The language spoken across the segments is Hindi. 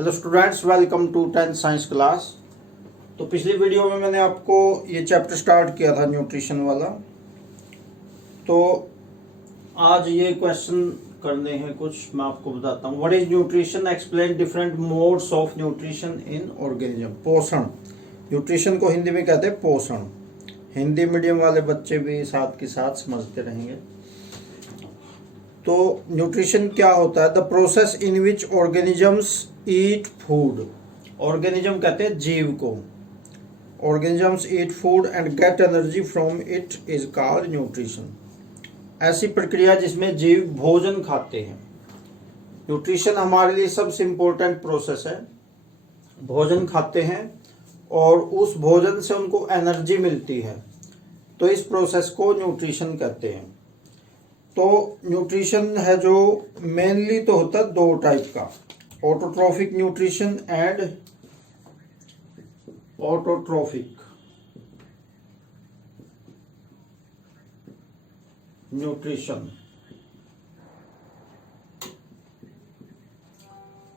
Hello students, welcome to 10th science class. तो पिछली वीडियो में मैंने आपको ये चैप्टर स्टार्ट किया था न्यूट्रिशन वाला। तो आज ये क्वेश्चन करने हैं कुछ, मैं आपको बताता हूँ। What is nutrition, explain different modes of nutrition in organism. पोषण, न्यूट्रिशन को हिंदी में कहते हैं पोषण। हिंदी मीडियम वाले बच्चे भी साथ के साथ समझते रहेंगे। तो न्यूट्रिशन क्या होता है? The process in which organisms eat food. Organism कहते हैं जीव को। Organisms eat food and get energy from it is called nutrition. ऐसी प्रक्रिया जिसमें जीव भोजन खाते हैं। न्यूट्रिशन हमारे लिए सबसे इम्पोर्टेंट प्रोसेस है। भोजन खाते हैं और उस भोजन से उनको एनर्जी मिलती है, तो इस प्रोसेस को न्यूट्रिशन कहते हैं। तो न्यूट्रिशन है जो मेनली तो होता है दो टाइप का, autotrophic nutrition and autotrophic nutrition.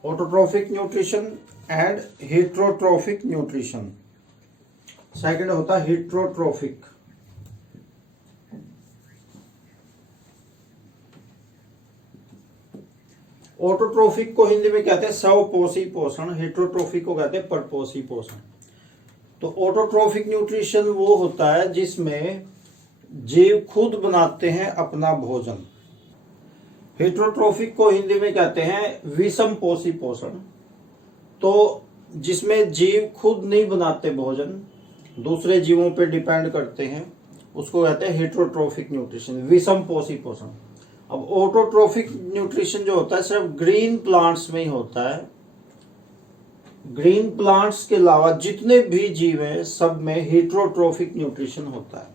Autotrophic nutrition and heterotrophic nutrition. Second होता है हेट्रोट्रोफिक। ऑटोट्रोफिक को हिंदी में कहते हैं स्वपोषी पोषण, हेट्रोट्रोफिक को कहते हैं परपोषी पोषण। तो ऑटोट्रोफिक न्यूट्रिशन वो होता है जिसमें जीव खुद बनाते हैं अपना भोजन। हेट्रोट्रोफिक को हिंदी में कहते हैं विषम पोषी पोषण। तो जिसमें जीव खुद नहीं बनाते भोजन, दूसरे जीवों पे डिपेंड करते हैं, उसको कहते हैं हेट्रोट्रोफिक न्यूट्रिशन, विषम पोषी पोषण। अब ऑटोट्रोफिक न्यूट्रिशन जो होता है सिर्फ ग्रीन प्लांट्स में ही होता है। ग्रीन प्लांट्स के अलावा जितने भी जीव हैं सब में हेट्रोट्रोफिक न्यूट्रिशन होता है।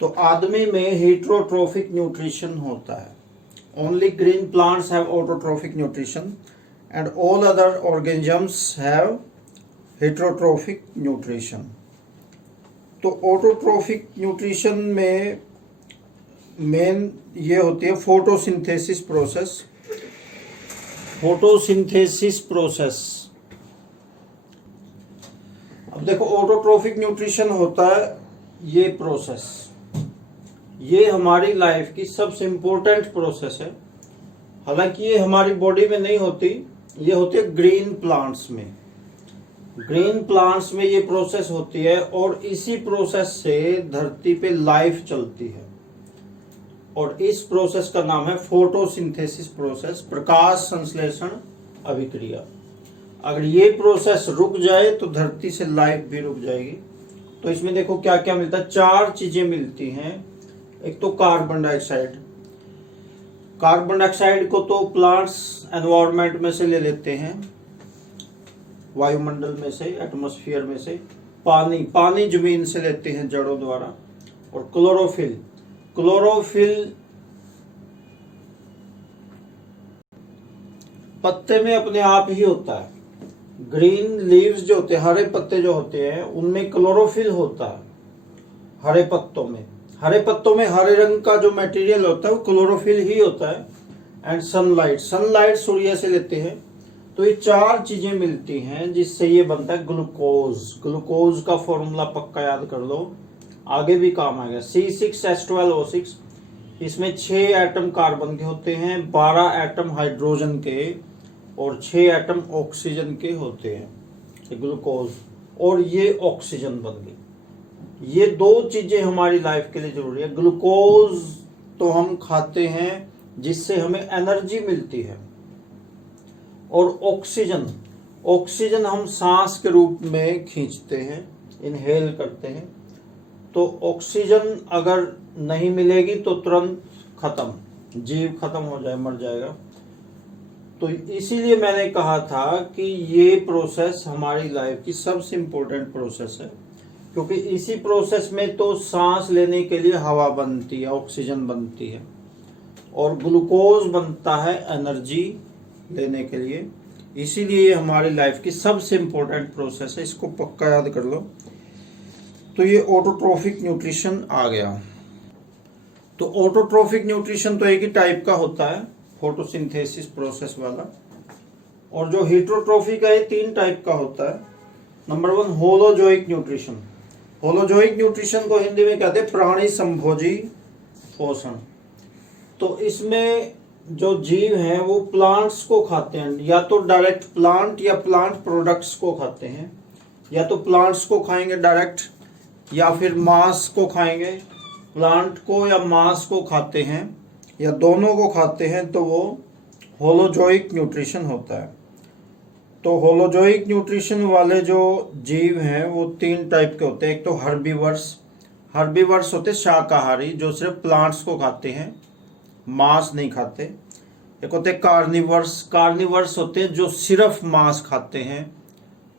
तो आदमी में हेट्रोट्रोफिक न्यूट्रिशन होता है। Only green plants have autotrophic nutrition and all other organisms have heterotrophic nutrition. तो ऑटोट्रोफिक न्यूट्रिशन में मेन ये होती है फोटोसिंथेसिस प्रोसेस। Photosynthesis process. अब देखो, ऑटोट्रोफिक न्यूट्रिशन होता है ये प्रोसेस, ये हमारी लाइफ की सबसे इंपॉर्टेंट प्रोसेस है। हालांकि ये हमारी बॉडी में नहीं होती, ये होती है ग्रीन प्लांट्स में। ग्रीन प्लांट्स में ये प्रोसेस होती है और इसी प्रोसेस से धरती पे लाइफ चलती है। और इस प्रोसेस का नाम है फोटोसिंथेसिस प्रोसेस, प्रकाश संश्लेषण अभिक्रिया। अगर ये प्रोसेस रुक जाए तो धरती से लाइफ भी रुक जाएगी। तो इसमें देखो क्या क्या मिलता है, चार चीजें मिलती हैं। एक तो कार्बन डाइऑक्साइड। कार्बन डाइऑक्साइड को तो प्लांट्स एनवायरनमेंट में से ले लेते हैं, वायुमंडल में से, एटमॉस्फेयर में से। पानी जमीन से लेते हैं जड़ों द्वारा। और क्लोरोफिल, क्लोरोफिल पत्ते में अपने आप ही होता है। ग्रीन लीव्स जो होते हैं, हरे पत्ते जो होते हैं, उनमें क्लोरोफिल होता है। हरे पत्तों में हरे रंग का जो मटेरियल होता है वो क्लोरोफिल ही होता है। एंड सनलाइट सूर्य से लेते हैं। तो ये चार चीजें मिलती हैं जिससे ये बनता है ग्लूकोज। ग्लूकोज का फॉर्मूला पक्का याद कर लो, आगे भी काम आएगा। C6H12O6। इसमें 6 एटम कार्बन के होते हैं, 12 एटम हाइड्रोजन के और 6 एटम ऑक्सीजन के होते हैं, ग्लूकोज। और ये ऑक्सीजन बन गई। ये दो चीजें हमारी लाइफ के लिए जरूरी है। ग्लूकोज तो हम खाते हैं जिससे हमें एनर्जी मिलती है, और ऑक्सीजन हम सांस के रूप में खींचते हैं, इनहेल करते हैं। तो ऑक्सीजन अगर नहीं मिलेगी तो तुरंत खत्म, जीव खत्म हो जाए, मर जाएगा। तो इसीलिए मैंने कहा था कि ये प्रोसेस हमारी लाइफ की सबसे इम्पोर्टेंट प्रोसेस है, क्योंकि इसी प्रोसेस में तो सांस लेने के लिए हवा बनती है, ऑक्सीजन बनती है, और ग्लूकोज बनता है एनर्जी लेने के लिए। इसीलिए हमारी लाइफ की सबसे इम्पोर्टेंट प्रोसेस है, इसको पक्का याद कर लो। तो ये ऑटोट्रोफिक न्यूट्रिशन आ गया। तो ऑटोट्रोफिक न्यूट्रिशन तो एक ही टाइप का होता है, फोटोसिंथेसिस प्रोसेस वाला। और जो हीटरोट्रॉफी का ये 3 टाइप का होता है। Number 1 holozoic nutrition. Holozoic nutrition को हिंदी में कहते हैं प्राणी संभोजी पोषण। तो इसमें जो जीव हैं वो प्लांट्स को खाते हैं, या तो डायरेक्ट प्लांट या प्लांट प्रोडक्ट्स को खाते हैं, या तो प्लांट्स को खाएंगे डायरेक्ट या फिर मांस को खाएंगे, प्लांट को या मांस को खाते हैं या दोनों को खाते हैं, तो वो होलोजोइक न्यूट्रिशन होता है। तो होलोजोइक न्यूट्रिशन वाले जो जीव हैं वो 3 टाइप के होते हैं। एक तो हर्बीवर्स, हर्बीवर्स होते शाकाहारी जो सिर्फ प्लांट्स को खाते हैं, मांस नहीं खाते। एक होते कार्निवर्स, कार्निवर्स होते हैं जो सिर्फ मांस खाते हैं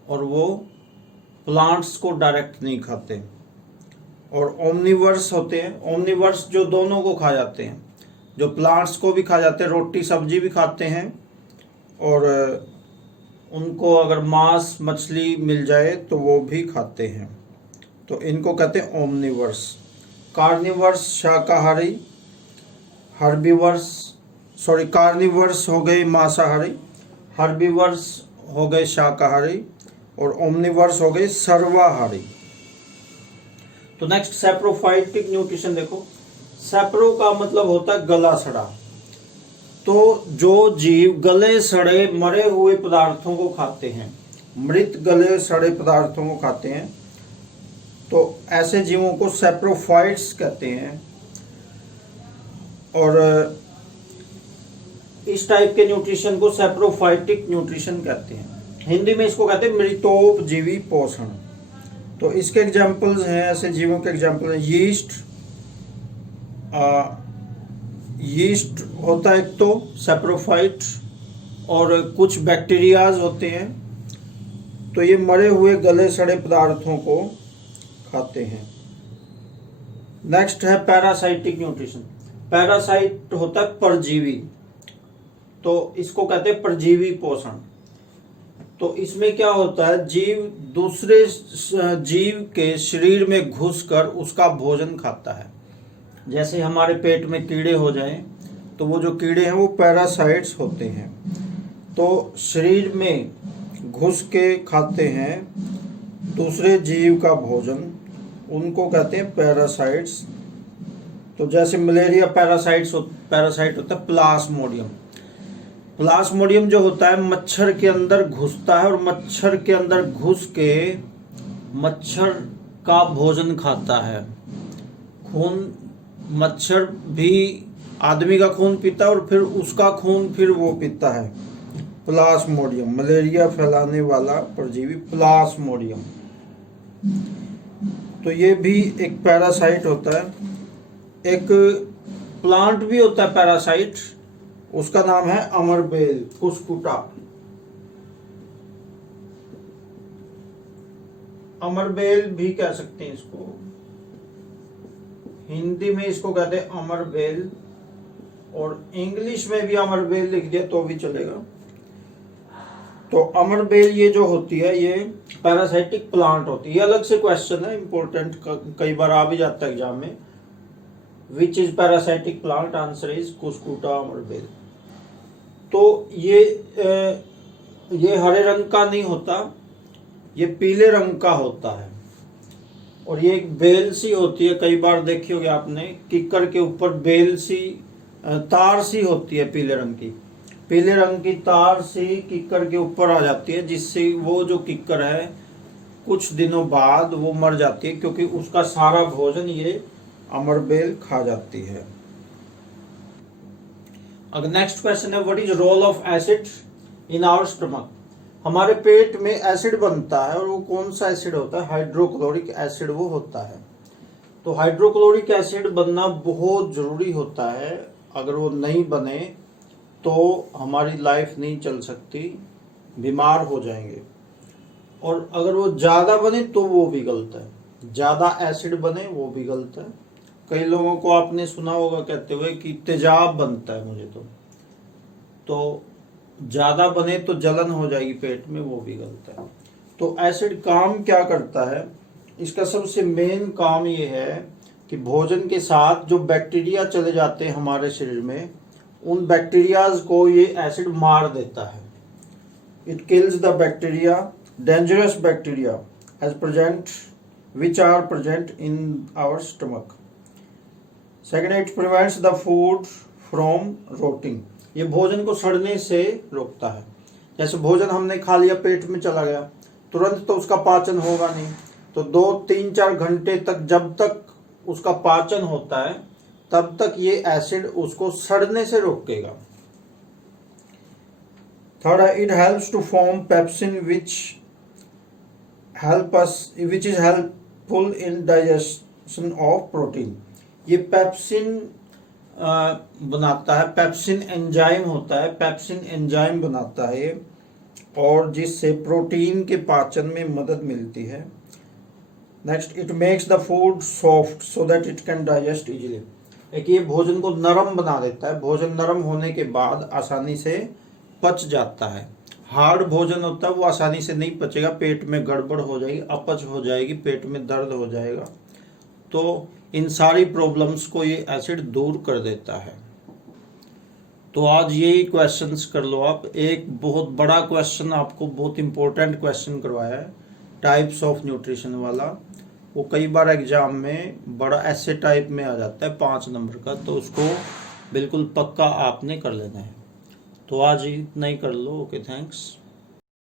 और वो प्लांट्स को डायरेक्ट नहीं खाते। और ओमनिवर्स होते हैं, ओमनिवर्स जो दोनों को खा जाते हैं, जो प्लांट्स को भी खा जाते हैं, रोटी सब्जी भी खाते हैं, और उनको अगर मांस मछली मिल जाए तो वो भी खाते हैं। तो इनको कहते हैं ओमनिवर्स। कार्निवर्स शाकाहारी, कार्निवर्स हो गए मांसाहारी, हर्बीवर्स हो गए शाकाहारी, और ओमनिवर्स हो गए सर्वाहारी। तो नेक्स्ट सैप्रोफाइटिक न्यूट्रिशन देखो। सैप्रो का मतलब होता है गला सड़ा। तो जो जीव गले सड़े मरे हुए पदार्थों को खाते हैं, मृत गले सड़े पदार्थों को खाते हैं, तो ऐसे जीवों को सैप्रोफाइट्स कहते हैं। और इस टाइप के न्यूट्रिशन को सैप्रोफाइटिक न्यूट्रिशन कहते हैं। हिंदी में इसको कहते हैं मृतोपजीवी पोषण। तो इसके एग्जाम्पल्स हैं, ऐसे जीवों के एग्जाम्पल हैं यीस्ट। यीस्ट होता है एक तो सैप्रोफाइट, और कुछ बैक्टीरियाज होते हैं, तो ये मरे हुए गले सड़े पदार्थों को खाते हैं। नेक्स्ट है पैरासाइटिक न्यूट्रिशन। पैरासाइट होता है परजीवी, तो इसको कहते हैं परजीवी पोषण। तो इसमें क्या होता है, जीव दूसरे जीव के शरीर में घुसकर उसका भोजन खाता है। जैसे हमारे पेट में कीड़े हो जाएं, तो वो जो कीड़े हैं वो पैरासाइट्स होते हैं, तो शरीर में घुस के खाते हैं दूसरे जीव का भोजन, उनको कहते हैं पैरासाइट्स। तो जैसे मलेरिया पैरासाइट होता है प्लाज्मोडियम। प्लाज्मोडियम जो होता है मच्छर के अंदर घुसता है और मच्छर के अंदर घुस के मच्छर का भोजन खाता है। खून, मच्छर भी आदमी का खून पीता है और फिर उसका खून फिर वो पीता है। प्लाज्मोडियम, मलेरिया फैलाने वाला परजीवी प्लाज्मोडियम। तो ये भी एक पैरासाइट होता है। एक प्लांट भी होता है पैरासाइट, उसका नाम है अमरबेल कुस्कुटा। अमरबेल भी कह सकते हैं इसको, हिंदी में इसको कहते हैं अमरबेल, और इंग्लिश में भी अमरबेल लिख दिया तो भी चलेगा। तो अमरबेल ये जो होती है ये पैरासाइटिक प्लांट होती है। ये अलग से क्वेश्चन है, इंपॉर्टेंट, कई बार आ भी जाता है एग्जाम में। Which is parasitic plant, answer is Cuscuta अमरबेल। तो ये हरे रंग का नहीं होता, ये पीले रंग का होता है, और ये एक बेल सी होती है। कई बार देखी होगी आपने, किक्कर के ऊपर बेल सी, तार सी होती है पीले रंग की। पीले रंग की तार सी किक्कर के ऊपर आ जाती है, जिससे वो जो किक्कर है कुछ दिनों बाद वो मर जाती है, क्योंकि उसका सारा भोजन ये अमरबेल खा जाती है। अगर नेक्स्ट क्वेश्चन है, what is role of acid in our stomach. हमारे पेट में एसिड बनता है, और वो कौन सा एसिड होता है, हाइड्रोक्लोरिक एसिड वो होता है। तो हाइड्रोक्लोरिक एसिड बनना बहुत जरूरी होता है, अगर वो नहीं बने तो हमारी लाइफ नहीं चल सकती, बीमार हो जाएंगे। और अगर वो ज़्यादा बने तो वो भी गलत है, ज़्यादा एसिड बने वो भी गलत है। कई लोगों को आपने सुना होगा कहते हुए कि तेजाब बनता है मुझे, तो ज़्यादा बने तो जलन हो जाएगी पेट में, वो भी गलत है। तो एसिड काम क्या करता है, इसका सबसे मेन काम ये है कि भोजन के साथ जो बैक्टीरिया चले जाते हैं हमारे शरीर में, उन बैक्टीरियाज को ये एसिड मार देता है। It kills the bacteria, dangerous bacteria, which are present in our stomach. Second, it prevents the food from rotting. ये भोजन को सड़ने से रोकता है. जैसे भोजन हमने खा लिया, पेट में चला गया, तुरंत तो उसका पाचन होगा नहीं, तो 2-3-4 घंटे तक जब तक उसका पाचन होता है तब तक ये एसिड उसको सड़ने से रोकेगा. Third, it helps to form pepsin which is helpful in digestion of protein. ये पेप्सिन बनाता है, पेप्सिन एंजाइम होता है, पेप्सिन एंजाइम बनाता है और जिससे प्रोटीन के पाचन में मदद मिलती है. Next, it makes the food soft so that it can digest easily. एक ये भोजन को नरम बना देता है. भोजन नरम होने के बाद आसानी से पच जाता है. हार्ड भोजन होता है वो आसानी से नहीं पचेगा, पेट में गड़बड़ हो जाएगी, अपच हो जाएगी, पेट में दर्द हो जाएगा. तो इन सारी प्रॉब्लम्स को ये एसिड दूर कर देता है. तो आज यही क्वेश्चंस कर लो आप. एक बहुत बड़ा क्वेश्चन आपको, बहुत इंपॉर्टेंट क्वेश्चन करवाया है टाइप्स ऑफ न्यूट्रिशन वाला. वो कई बार एग्जाम में बड़ा ऐसे टाइप में आ जाता है 5 नंबर का, तो उसको बिल्कुल पक्का आपने कर लेना है. तो आज इतना ही कर लो. Okay, thanks.